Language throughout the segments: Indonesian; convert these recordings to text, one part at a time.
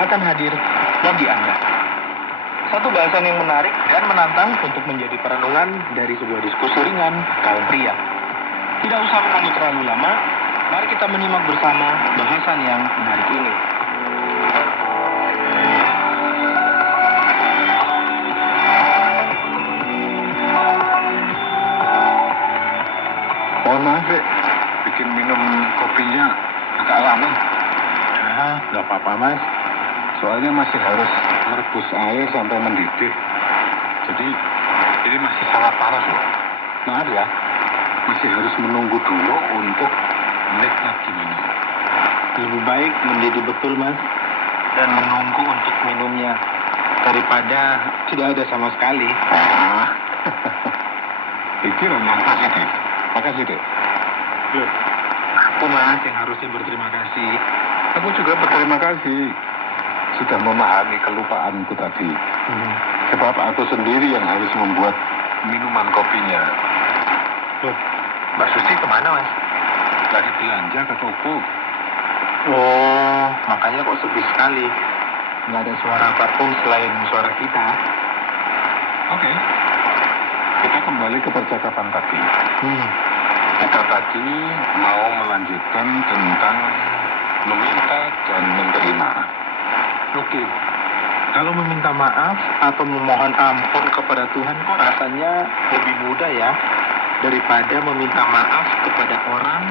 akan hadir bagi Anda. Satu bahasan yang menarik dan menantang untuk menjadi perenungan dari sebuah diskusi ringan kaum pria. Tidak usah menunggu terlalu lama, mari kita menyimak bersama bahasan yang menarik ini. Mohon maaf, Dek. Bikin minum kopinya agak lama. Nah, Nggak apa-apa, Mas. Soalnya masih harus merebus air sampai mendidih. Jadi, ini masih sangat panas loh. Maaf ya, masih harus menunggu dulu untuk nikmat gimana. lebih baik mendidih betul, Mas, dan menunggu untuk minumnya daripada tidak ada sama sekali. Ah, pikiran yang positif. Makasih, Dek. Loh, aku Mas yang harusnya berterima kasih. Aku juga berterima kasih sudah memahami kelupaanku tadi. Sebab aku sendiri yang harus membuat minuman kopinya. Loh, Mbak Susi kemana, Mas? Lagi belanja ke toko. Oh, makanya kok sepi sekali. Nggak ada suara apapun selain suara kita. Oke. Kita kembali ke percakapan tadi. Kita tadi mau melanjutkan tentang meminta dan memberi maaf. Oke. Kalau meminta maaf atau memohon ampun kepada Tuhan kok rasanya lebih mudah ya daripada meminta maaf kepada orang,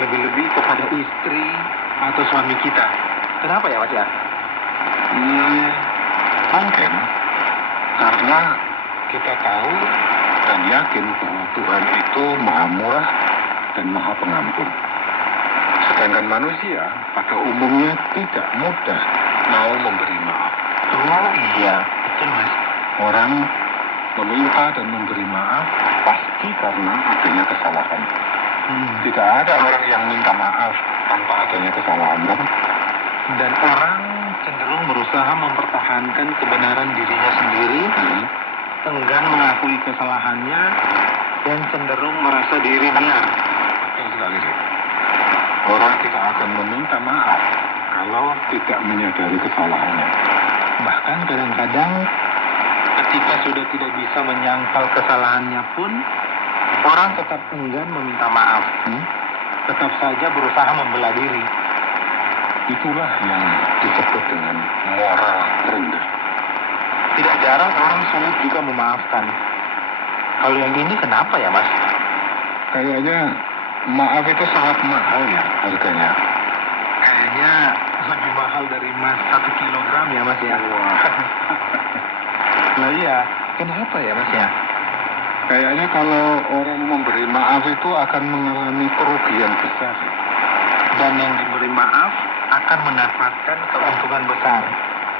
lebih-lebih kepada istri atau suami kita. Kenapa ya, Mas ya? Mungkin karena kita tahu dan yakin bahwa Tuhan itu maha murah dan maha pengampun. Sedangkan manusia pada umumnya tidak mudah mau memberi maaf. Oh iya, betul Mas. Orang meminta dan memberi maaf pasti karena adanya kesalahan. Tidak ada orang yang minta maaf tanpa adanya kesalahan, kan? Dan orang cenderung berusaha mempertahankan kebenaran dirinya sendiri, enggan mengakui kesalahannya, dan cenderung merasa diri benar. Betul sekali, Dek. Orang tidak akan meminta maaf kalau tidak menyadari kesalahannya. Bahkan kadang-kadang ketika sudah tidak bisa menyangkal kesalahannya pun, orang tetap enggan meminta maaf. Tetap saja berusaha membela diri. Itulah yang disebut dengan moral rendah. Tidak jarang orang sulit juga memaafkan. Kalau yang ini kenapa ya, Mas? Kayaknya maaf itu sangat mahal ya harganya. Kayaknya lebih mahal dari emas 1 kilogram ya, Mas ya? Wah. Nah iya, kenapa ya, Mas ya? Kayaknya kalau orang memberi maaf itu akan mengalami kerugian besar. Dan yang diberi maaf akan mendapatkan keuntungan besar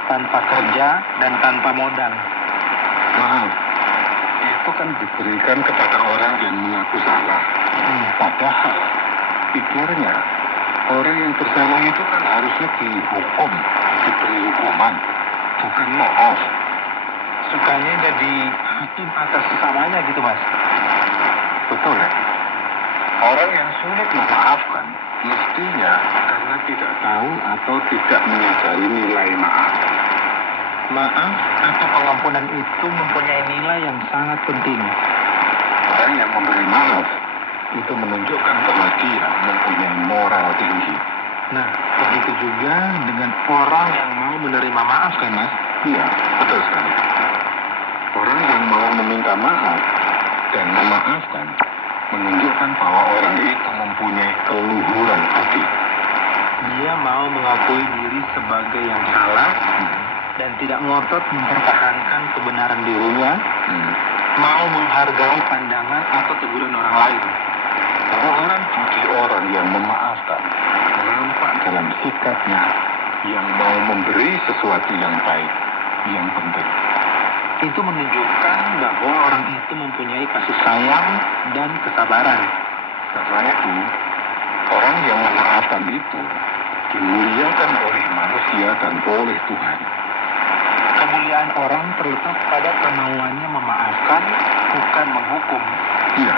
tanpa kerja dan tanpa modal. Maaf, itu kan diberikan kepada orang yang mengaku salah. Padahal pikirnya orang yang bersalah itu kan harusnya dihukum, diberi hukuman, bukan maaf. Sukanya jadi hakim atas sesamanya gitu, Mas. Betul ya? Orang yang sulit memaafkan mestinya karena tidak tahu atau tidak menyadari nilai maaf. Maaf atau pengampunan itu mempunyai nilai yang sangat penting. Orang yang memberi maaf itu menunjukkan bahwa dia mempunyai moral tinggi. Nah, begitu juga dengan orang yang mau menerima maaf kan, Mas? Iya, betul sekali. Orang yang mau meminta maaf dan memaafkan menunjukkan bahwa orang itu mempunyai keluhuran hati. Dia mau mengakui diri sebagai yang salah dan tidak ngotot mempertahankan kebenaran dirinya, mau menghargai pandangan atau teguran orang lain. Orang bagi orang yang memaafkan nampak dalam sikapnya yang mau memberi sesuatu yang baik, yang penting. Itu menunjukkan bahwa orang itu mempunyai kasih sayang dan kesabaran. Karena itu, orang yang memaafkan itu dimuliakan oleh manusia dan oleh Tuhan. Kemuliaan orang terletak pada kemauannya memaafkan, bukan menghukum. Iya,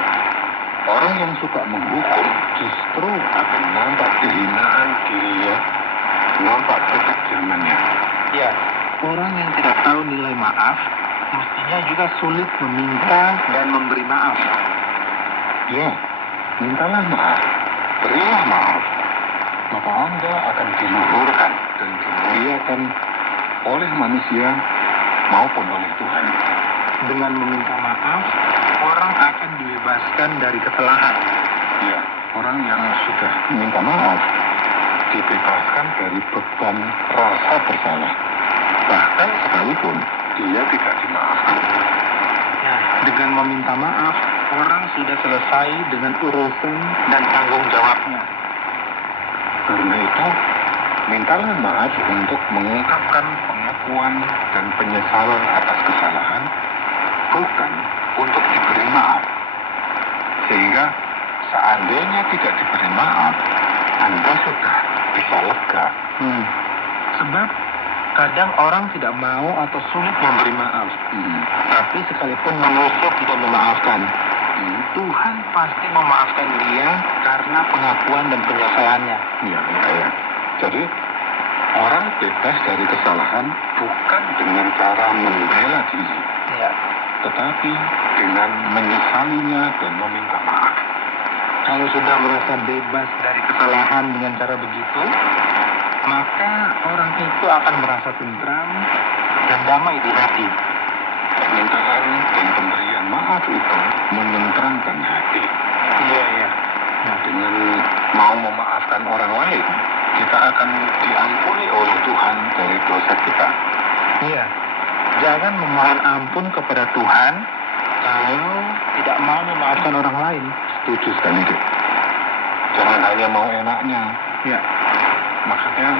orang yang suka menghukum justru akan nampak kehinaan dirinya nampak ketajamannya. Ya, orang yang tidak tahu nilai maaf, mestinya juga sulit meminta dan memberi maaf. Ya, mintalah maaf, berilah maaf, maka Anda akan diluhurkan dan dimuliakan oleh manusia maupun oleh Tuhan. Dengan meminta maaf, orang akan dibebaskan dari kesalahan. Ya, orang yang sudah minta maaf dibebaskan dari beban rasa bersalah. Bahkan sekalipun dia tidak dimaafkan. Nah, dengan meminta maaf, orang sudah selesai dengan urusan dan tanggung jawabnya. Karena itu, mintalah maaf untuk mengungkapkan pengakuan dan penyesalan atas kesalahan, bukan untuk diberi maaf. Sehingga seandainya tidak diberi maaf, Anda sudah bisa lega. Sebab kadang orang tidak mau atau sulit memberi maaf. Tapi sekalipun manusia tidak memaafkan, Tuhan pasti memaafkan dia karena pengakuan dan penyesalannya. Ya. Jadi, orang bebas dari kesalahan bukan dengan cara membela diri, Ya. tetapi dengan menyesalinya dan meminta maaf. Kalau sudah merasa bebas dari kesalahan dengan cara begitu, maka orang itu akan merasa tentram dan damai di hati. Permintaan dan pemberian maaf itu menenteramkan hati. Iya. Nah, dengan mau memaafkan orang lain, kita akan diampuni oleh Tuhan dari dosa kita. Iya. Jangan memohon ampun kepada Tuhan kalau tidak mau memaafkan orang lain. Setuju sekali, Dek. Jangan hanya mau enaknya. Ya. Maksudnya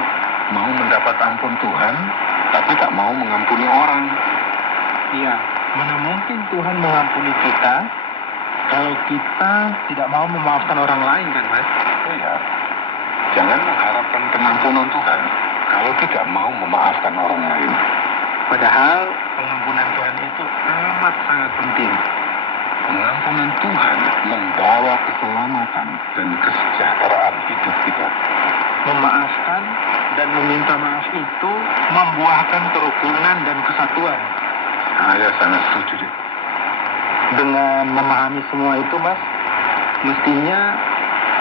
mau mendapat ampun Tuhan, tapi tak mau mengampuni orang. Iya. Mana mungkin Tuhan mengampuni kita kalau kita tidak mau memaafkan orang lain, kan, Mas? Iya. Jangan mengharapkan pengampunan Tuhan kalau tidak mau memaafkan orang lain. Padahal pengampunan Tuhan itu amat sangat penting. Pengampunan Tuhan membawa keselamatan dan kesejahteraan hidup kita. Memaafkan dan meminta maaf itu membuahkan kerukunan dan kesatuan. Saya sangat setuju, Dek. Dengan memahami semua itu, Mas, mestinya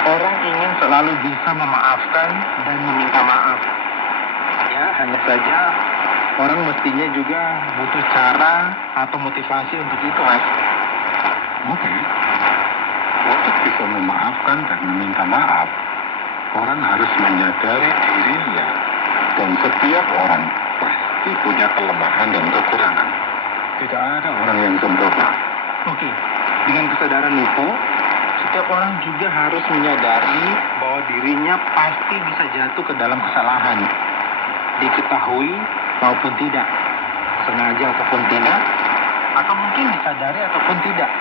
orang ingin selalu bisa memaafkan dan meminta maaf. Ya, hanya saja orang mestinya juga butuh cara atau motivasi untuk itu, Mas. Oke. Untuk bisa memaafkan dan meminta maaf, orang harus menyadari dirinya dan setiap orang pasti punya kelemahan dan kekurangan. Tidak ada orang yang sempurna. Oke, dengan kesadaran itu, setiap orang juga harus menyadari bahwa dirinya pasti bisa jatuh ke dalam kesalahan. Diketahui maupun tidak, sengaja ataupun tidak, atau mungkin disadari ataupun tidak.